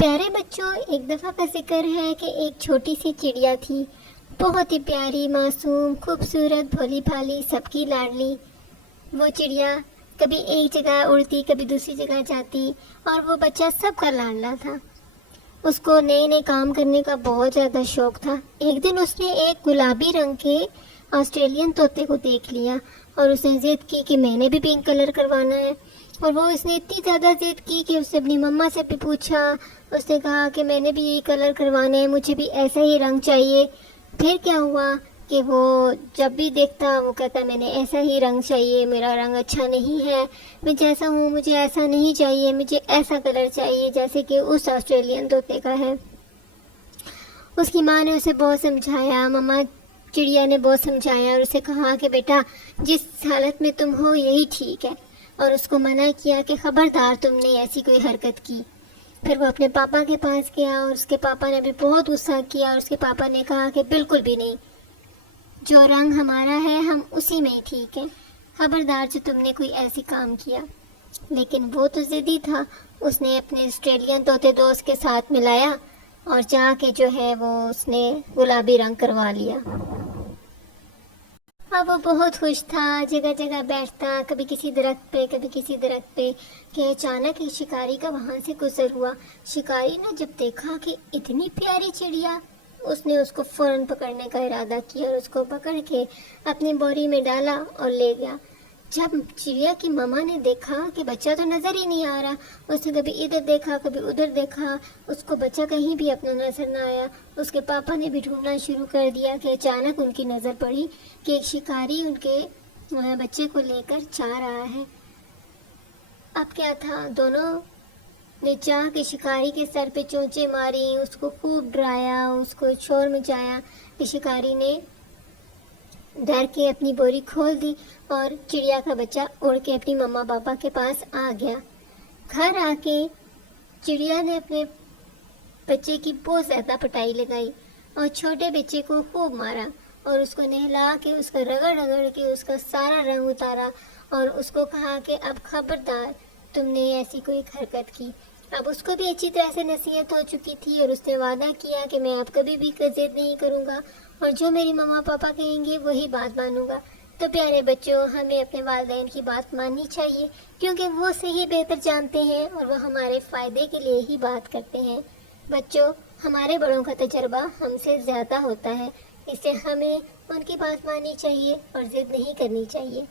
پیارے بچوں، ایک دفعہ کا ذکر ہے کہ ایک چھوٹی سی چڑیا تھی، بہت ہی پیاری، معصوم، خوبصورت، بھولی بھالی، سب کی لاڈلی۔ وہ چڑیا کبھی ایک جگہ اڑتی، کبھی دوسری جگہ جاتی، اور وہ بچہ سب کا لاڈلا تھا۔ اس کو نئے نئے کام کرنے کا بہت زیادہ شوق تھا۔ ایک دن اس نے ایک گلابی رنگ کے آسٹریلین طوطے کو دیکھ لیا اور اس نے ضد کی کہ میں نے بھی پنک کلر کروانا ہے۔ اور وہ اس نے اتنی زیادہ ضد کی کہ اس نے اپنی مما سے بھی پوچھا۔ اس نے کہا کہ میں نے بھی یہی کلر کروانا ہے، مجھے بھی ایسا ہی رنگ چاہیے۔ پھر کیا ہوا کہ وہ جب بھی دیکھتا وہ کہتا میں نے ایسا ہی رنگ چاہیے، میرا رنگ اچھا نہیں ہے، میں جیسا ہوں مجھے ایسا نہیں چاہیے، مجھے ایسا کلر چاہیے جیسے کہ اس آسٹریلین طوطے کا ہے۔ اس کی ماں نے اسے بہت سمجھایا، مما چڑیا نے بہت سمجھایا اور اسے کہا کہ بیٹا جس حالت میں تم ہو یہی ٹھیک ہے، اور اس کو منع کیا کہ خبردار تم نے ایسی کوئی حرکت کی۔ پھر وہ اپنے پاپا کے پاس گیا اور اس کے پاپا نے بھی بہت غصہ کیا، اور اس کے پاپا نے کہا کہ بالکل بھی نہیں، جو رنگ ہمارا ہے ہم اسی میں ہی ٹھیک ہے، خبردار جو تم نے کوئی ایسی کام کیا۔ لیکن وہ تو ضدی تھا، اس نے اپنے آسٹریلین طوطے دوست کے ساتھ ملایا اور جا کے جو ہے وہ اس نے گلابی رنگ کروا لیا۔ اب وہ بہت خوش تھا، جگہ جگہ بیٹھتا، کبھی کسی درخت پہ کبھی کسی درخت پہ، کہ اچانک ایک شکاری کا وہاں سے گزر ہوا۔ شکاری نے جب دیکھا کہ اتنی پیاری چڑیا، اس نے اس کو فوراً پکڑنے کا ارادہ کیا اور اس کو پکڑ کے اپنی بوری میں ڈالا اور لے گیا۔ جب چڑیا کی ماما نے دیکھا کہ بچہ تو نظر ہی نہیں آ رہا، اس نے کبھی ادھر دیکھا کبھی ادھر دیکھا، اس کو بچہ کہیں بھی اپنا نظر نہ آیا۔ اس کے پاپا نے بھی ڈھونڈنا شروع کر دیا کہ اچانک ان کی نظر پڑی کہ ایک شکاری ان کے بچے کو لے کر جا رہا ہے۔ اب کیا تھا، دونوں نے چاہ کے شکاری کے سر پہ چونچیں ماری، اس کو خوب ڈرایا، اس کو شور مچایا کہ شکاری نے ڈر کے اپنی بوری کھول دی اور چڑیا کا بچہ اڑ کے اپنی مما پاپا کے پاس آ گیا۔ گھر آ کے چڑیا نے اپنے بچے کی بہت زیادہ پٹائی لگائی اور چھوٹے بچے کو خوب مارا اور اس کو نہلا کے اس کا رگڑ رگڑ کے اس کا سارا رنگ اتارا اور اس کو کہا کہ اب خبردار تم نے ایسی کوئی حرکت کی۔ اب اس کو بھی اچھی طرح سے نصیحت ہو چکی تھی اور اس نے وعدہ کیا کہ میں اب کبھی بھی ضد نہیں کروں گا اور جو میری مما پاپا کہیں گے وہی بات مانوں گا۔ تو پیارے بچوں، ہمیں اپنے والدین کی بات ماننی چاہیے کیونکہ وہ صحیح بہتر جانتے ہیں اور وہ ہمارے فائدے کے لیے ہی بات کرتے ہیں۔ بچوں، ہمارے بڑوں کا تجربہ ہم سے زیادہ ہوتا ہے، اس سے ہمیں ان کی بات ماننی چاہیے اور ضد نہیں کرنی چاہیے۔